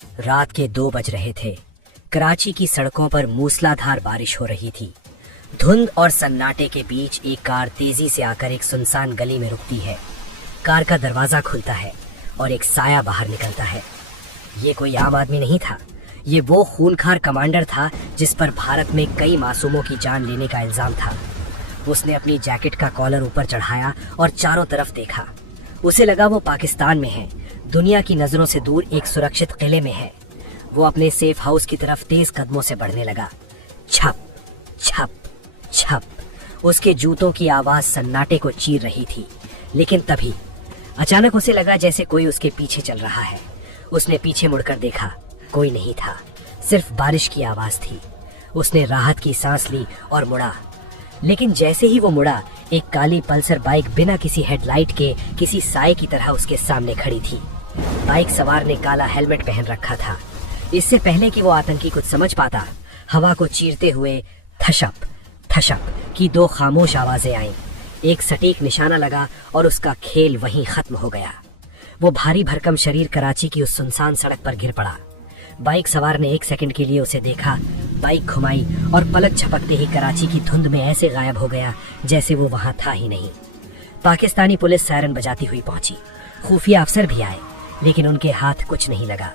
रात के 2 बज रहे थे। कराची की सड़कों पर मूसलाधार बारिश हो रही थी। धुंध और सन्नाटे के बीच एक कार तेजी से आकर एक सुनसान गली में रुकती है। कार का दरवाजा खुलता है और एक साया बाहर निकलता है। ये कोई आम आदमी नहीं था। ये वो खूनखार कमांडर था जिस पर भारत में कई मासूमों की जान लेने का इल्जाम था। उसने अपनी जैकेट का कॉलर ऊपर चढ़ाया और चारों तरफ देखा। उसे लगा वो पाकिस्तान में है, दुनिया की नजरों से दूर एक सुरक्षित किले में है। वो अपने सेफ हाउस की तरफ तेज कदमों से बढ़ने लगा। छप छप छप उसके जूतों की आवाज सन्नाटे को चीर रही थी। लेकिन तभी अचानक उसे लगा जैसे कोई उसके पीछे चल रहा है। उसने पीछे मुड़कर देखा, कोई नहीं था, सिर्फ बारिश की आवाज थी। उसने राहत की सांस ली और मुड़ा। लेकिन जैसे ही वो मुड़ा, एक काली पल्सर बाइक बिना किसी हेडलाइट के किसी साए की तरह उसके सामने खड़ी थी। बाइक सवार ने काला हेलमेट पहन रखा था। इससे पहले कि वो आतंकी कुछ समझ पाता, हवा को चीरते हुए थशप थशप की 2 खामोश आवाजें आईं। एक सटीक निशाना लगा और उसका खेल वहीं खत्म हो गया। वो भारी भरकम शरीर कराची की उस सुनसान सड़क पर गिर पड़ा। बाइक सवार ने 1 सेकंड के लिए उसे देखा, बाइक घुमाई और पलक झपकते ही कराची की धुंध में ऐसे गायब हो गया जैसे वो वहां था ही नहीं। पाकिस्तानी पुलिस सायरन बजाती हुई पहुंची। खुफिया अफसर भी आए, लेकिन उनके हाथ कुछ नहीं लगा,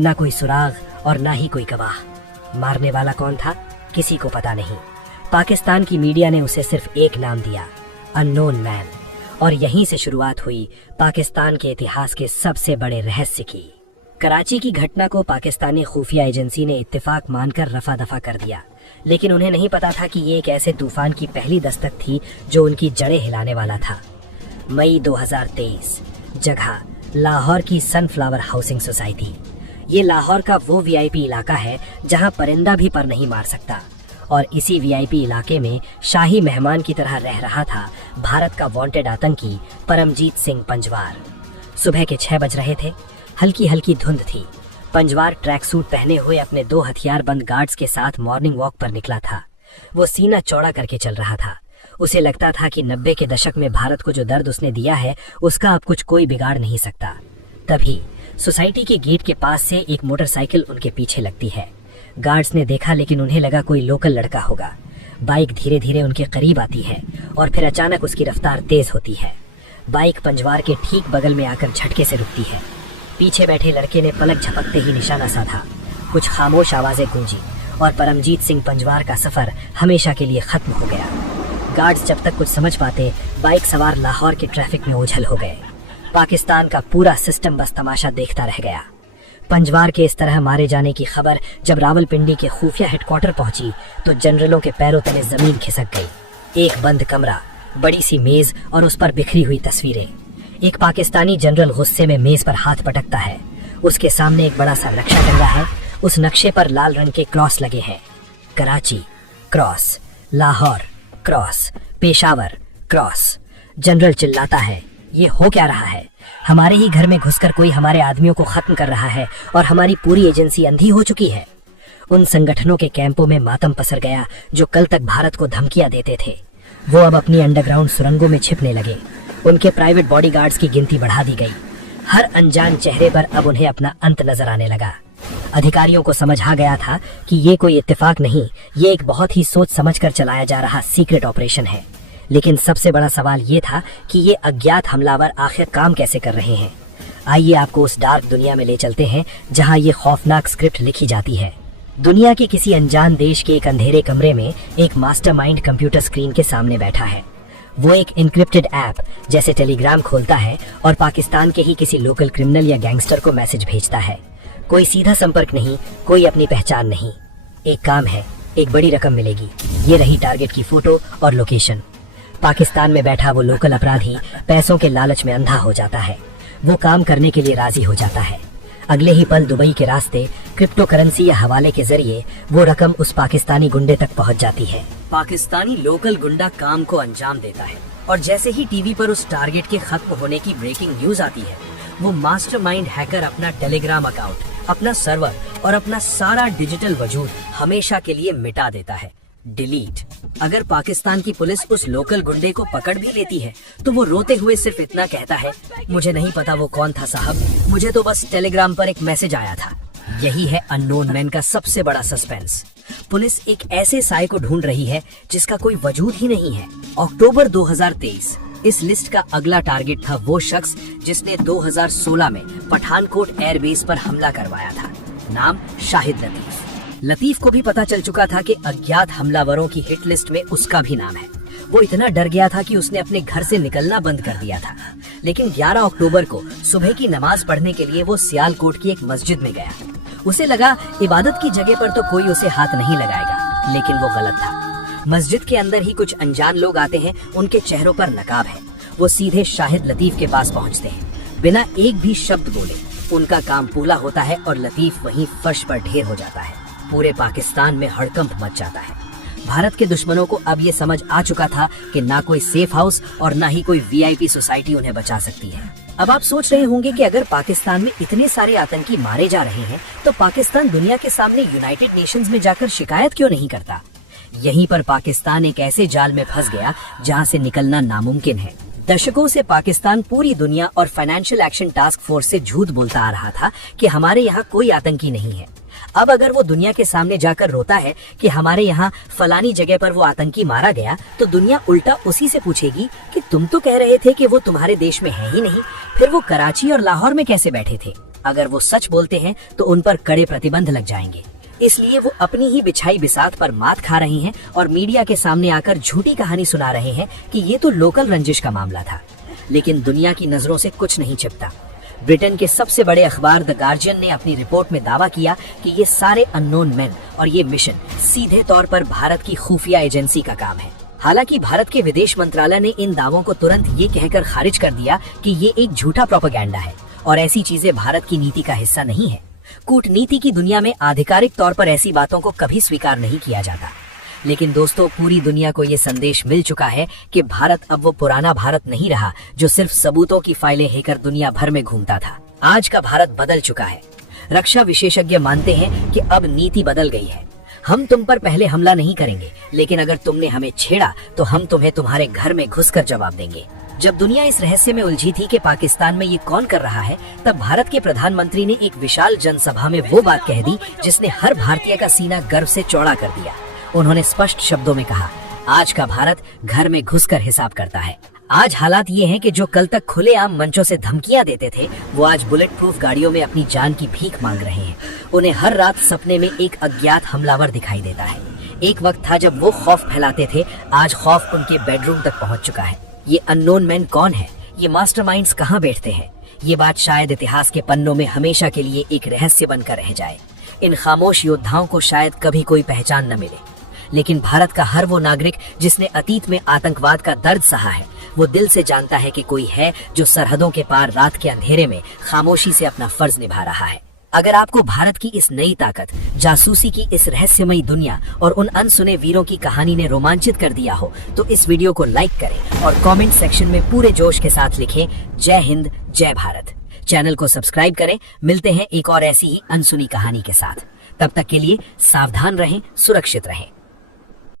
ना कोई सुराग और ना ही कोई गवाह। मारने वाला कौन था, किसी को पता नहीं। पाकिस्तान की मीडिया ने उसे सिर्फ एक नाम दिया, अननोन मैन। और यहीं से शुरुआत हुई पाकिस्तान के इतिहास के सबसे बड़े रहस्य की। कराची की घटना को पाकिस्तानी खुफिया एजेंसी ने इत्तेफाक मानकर रफा दफा कर दिया, लेकिन उन्हें नहीं पता था कि ये एक ऐसे तूफान की पहली दस्तक थी जो उनकी जड़ें हिलाने वाला था। मई 2023, जगह लाहौर की सनफ्लावर हाउसिंग सोसाइटी। ये लाहौर का वो वीआईपी इलाका है जहां परिंदा भी पर नहीं मार सकता। और इसी वीआईपी इलाके में शाही मेहमान की तरह रह रहा था भारत का वांटेड आतंकी परमजीत सिंह पंजवार। सुबह के 6 बज रहे थे। हल्की हल्की धुंध थी। पंजवार ट्रैक सूट पहने हुए अपने 2 हथियारबंद गार्ड्स के साथ मॉर्निंग वॉक पर निकला था। वो सीना चौड़ा करके चल रहा था। उसे लगता था कि 90 के दशक में भारत को जो दर्द उसने दिया है उसका अब कुछ कोई बिगाड़ नहीं सकता। तभी सोसाइटी के गेट के पास से एक मोटरसाइकिल उनके पीछे लगती है। गार्ड्स ने देखा, लेकिन उन्हें लगा कोई लोकल लड़का होगा। बाइक धीरे धीरे उनके करीब आती है और फिर अचानक उसकी रफ्तार तेज होती है। बाइक पंजवार के ठीक बगल में आकर झटके से रुकती है। पीछे बैठे लड़के ने पलक झपकते ही निशाना साधा। कुछ खामोश आवाजें गूंजी और परमजीत सिंह पंजवार का सफर हमेशा के लिए खत्म हो गया। गार्ड्स जब तक कुछ समझ पाते, बाइक सवार लाहौर के ट्रैफिक में ओझल हो गए। पाकिस्तान का पूरा सिस्टम बस तमाशा देखता रह गया। पंजवार के इस तरह मारे जाने की खबर जब रावलपिंडी के खुफिया हेडक्वार्टर पहुंची तो जनरलों के पैरों तले जमीन खिसक गई। एक बंद कमरा, बड़ी सी मेज और उस पर बिखरी हुई तस्वीरें। एक पाकिस्तानी जनरल गुस्से में मेज पर हाथ पटकता है। उसके सामने एक बड़ा सा नक्शा टंगा है। उस नक्शे पर लाल रंग के क्रॉस लगे हैं। Karachi cross, Lahore cross, Peshawar cross. General चिल्लाता है, ये हो क्या रहा है? हमारे ही घर में घुसकर कोई हमारे आदमियों को खत्म कर रहा है और हमारी पूरी एजेंसी अंधी हो चुकी है। उन संगठनों के कैंपों में मातम पसर गया जो कल तक भारत को धमकियां देते थे। वो अब अपनी अंडरग्राउंड सुरंगों में छिपने लगे। उनके प्राइवेट बॉडीगार्ड्स की गिनती बढ़ा दी गई। हर अनजान चेहरे पर अब उन्हें अपना अंत नजर आने लगा। अधिकारियों को समझ आ गया था कि ये कोई इत्तेफाक नहीं, ये एक बहुत ही सोच समझकर चलाया जा रहा सीक्रेट ऑपरेशन है। लेकिन सबसे बड़ा सवाल ये था कि ये अज्ञात हमलावर आखिर काम कैसे कर रहे हैं। आइए आपको उस डार्क दुनिया में ले चलते हैं जहां ये खौफनाक स्क्रिप्ट लिखी जाती है। दुनिया के किसी अनजान देश के एक अंधेरे कमरे में एक मास्टरमाइंड कंप्यूटर स्क्रीन के सामने बैठा है। वो एक इनक्रिप्टेड ऐप जैसे टेलीग्राम खोलता है और पाकिस्तान के ही किसी लोकल क्रिमिनल या गैंगस्टर को मैसेज भेजता है। कोई सीधा संपर्क नहीं, कोई अपनी पहचान नहीं। एक काम है, एक बड़ी रकम मिलेगी। ये रही टारगेट की फोटो और लोकेशन। पाकिस्तान में बैठा वो लोकल अपराधी पैसों के लालच में अंधा हो जाता है। वो काम करने के लिए राजी हो जाता है। अगले ही पल दुबई के रास्ते क्रिप्टो करेंसी या हवाले के जरिए वो रकम उस पाकिस्तानी गुंडे तक पहुंच जाती है। पाकिस्तानी लोकल गुंडा काम को अंजाम देता है और जैसे ही टीवी पर उस टारगेट के खत्म होने की ब्रेकिंग न्यूज आती है, वो मास्टरमाइंड हैकर अपना टेलीग्राम अकाउंट, अपना सर्वर और अपना सारा डिजिटल वजूद हमेशा के लिए मिटा देता है। डिलीट। अगर पाकिस्तान की पुलिस उस लोकल गुंडे को पकड़ भी लेती है तो वो रोते हुए सिर्फ इतना कहता है, मुझे नहीं पता वो कौन था साहब, मुझे तो बस टेलीग्राम पर एक मैसेज आया था। यही है अननोन मैन का सबसे बड़ा सस्पेंस। पुलिस एक ऐसे साय को ढूंढ रही है जिसका कोई वजूद ही नहीं है। अक्टूबर 2023 इस लिस्ट का अगला टारगेट था वो शख्स जिसने 2016 में पठानकोट एयरबेस पर हमला करवाया था। नाम शाहिद लतीफ। लतीफ को भी पता चल चुका था कि अज्ञात हमलावरों की हिट लिस्ट में उसका भी नाम है। वो इतना डर गया था कि उसने अपने घर से निकलना बंद कर दिया था। लेकिन 11 अक्टूबर को सुबह की नमाज पढ़ने के लिए वो सियालकोट की एक मस्जिद में गया। उसे लगा इबादत की जगह पर तो कोई उसे हाथ नहीं लगाएगा, लेकिन वो गलत था। मस्जिद के अंदर ही कुछ अनजान लोग आते हैं, उनके चेहरों पर नकाब है। वो सीधे शाहिद लतीफ के पास पहुंचते हैं। बिना एक भी शब्द बोले उनका काम पूरा होता है और लतीफ वहीं फर्श पर ढेर हो जाता है। पूरे पाकिस्तान में हड़कंप मच जाता है। भारत के दुश्मनों को अब ये समझ आ चुका था कि ना कोई सेफ हाउस और ना ही कोई वीआईपी सोसाइटी उन्हें बचा सकती है। अब आप सोच रहे होंगे कि अगर पाकिस्तान में इतने सारे आतंकी मारे जा रहे हैं तो पाकिस्तान दुनिया के सामने यूनाइटेड नेशंस में जाकर शिकायत क्यों नहीं करता। यहीं पर पाकिस्तान एक ऐसे जाल में फंस गया जहां से निकलना नामुमकिन है। दशकों से पाकिस्तान पूरी दुनिया और फाइनेंशियल एक्शन टास्क फोर्स से झूठ बोलता आ रहा था कि हमारे यहाँ कोई आतंकी नहीं है। अब अगर वो दुनिया के सामने जाकर रोता है कि हमारे यहाँ फलानी जगह पर वो आतंकी मारा गया, तो दुनिया उल्टा उसी से पूछेगी कि तुम तो कह रहे थे कि वो तुम्हारे देश में है ही नहीं, फिर वो कराची और लाहौर में कैसे बैठे थे। अगर वो सच बोलते हैं तो उन पर कड़े प्रतिबंध लग जाएंगे। इसलिए वो अपनी ही बिछाई बिसात पर मात खा रहे हैं और मीडिया के सामने आकर झूठी कहानी सुना रहे हैं कि ये तो लोकल रंजिश का मामला था। लेकिन दुनिया की नजरों से कुछ नहीं छिपता। ब्रिटेन के सबसे बड़े अखबार द गार्जियन ने अपनी रिपोर्ट में दावा किया कि ये सारे अननोन मैन और ये मिशन सीधे तौर पर भारत की खुफिया एजेंसी का काम है। हालांकि भारत के विदेश मंत्रालय ने इन दावों को तुरंत ये कहकर खारिज कर दिया कि ये एक झूठा प्रोपेगेंडा है और ऐसी चीजें भारत की नीति का हिस्सा नहीं है। कूटनीति की दुनिया में आधिकारिक तौर पर ऐसी बातों को कभी स्वीकार नहीं किया जाता। लेकिन दोस्तों, पूरी दुनिया को ये संदेश मिल चुका है कि भारत अब वो पुराना भारत नहीं रहा जो सिर्फ सबूतों की फाइलें लेकर दुनिया भर में घूमता था। आज का भारत बदल चुका है। रक्षा विशेषज्ञ मानते हैं कि अब नीति बदल गई है। हम तुम पर पहले हमला नहीं करेंगे, लेकिन अगर तुमने हमें छेड़ा तो हम तुम्हें तुम्हारे घर में घुसकर जवाब देंगे। जब दुनिया इस रहस्य में उलझी थी कि पाकिस्तान में ये कौन कर रहा है, तब भारत के प्रधानमंत्री ने एक विशाल जनसभा में वो बात कह दी जिसने हर भारतीय का सीना गर्व से चौड़ा कर दिया। उन्होंने स्पष्ट शब्दों में कहा, आज का भारत घर में घुसकर हिसाब करता है। आज हालात ये हैं कि जो कल तक खुलेआम मंचों से धमकियां देते थे, वो आज बुलेट प्रूफ गाड़ियों में अपनी जान की भीख मांग रहे हैं। उन्हें हर रात सपने में एक अज्ञात हमलावर दिखाई देता है। एक वक्त था जब वो खौफ फैलाते थे, आज खौफ उनके बेडरूम तक पहुंच चुका है। ये अननोन मैन कौन है? ये मास्टरमाइंड्स कहाँ बैठते हैं? ये बात शायद इतिहास के पन्नों में हमेशा के लिए एक रहस्य बनकर रह जाए। इन खामोश योद्धाओं को शायद कभी कोई पहचान न मिले, लेकिन भारत का हर वो नागरिक जिसने अतीत में आतंकवाद का दर्द सहा है, वो दिल से जानता है कि कोई है जो सरहदों के पार रात के अंधेरे में खामोशी से अपना फर्ज निभा रहा है। अगर आपको भारत की इस नई ताकत, जासूसी की इस रहस्यमयी दुनिया और उन अनसुने वीरों की कहानी ने रोमांचित कर दिया हो, तो इस वीडियो को लाइक करें और कमेंट सेक्शन में पूरे जोश के साथ लिखें, जय हिंद, जय भारत। चैनल को सब्सक्राइब करें। मिलते हैं एक और ऐसी ही अनसुनी कहानी के साथ। तब तक के लिए सावधान रहें, सुरक्षित रहें।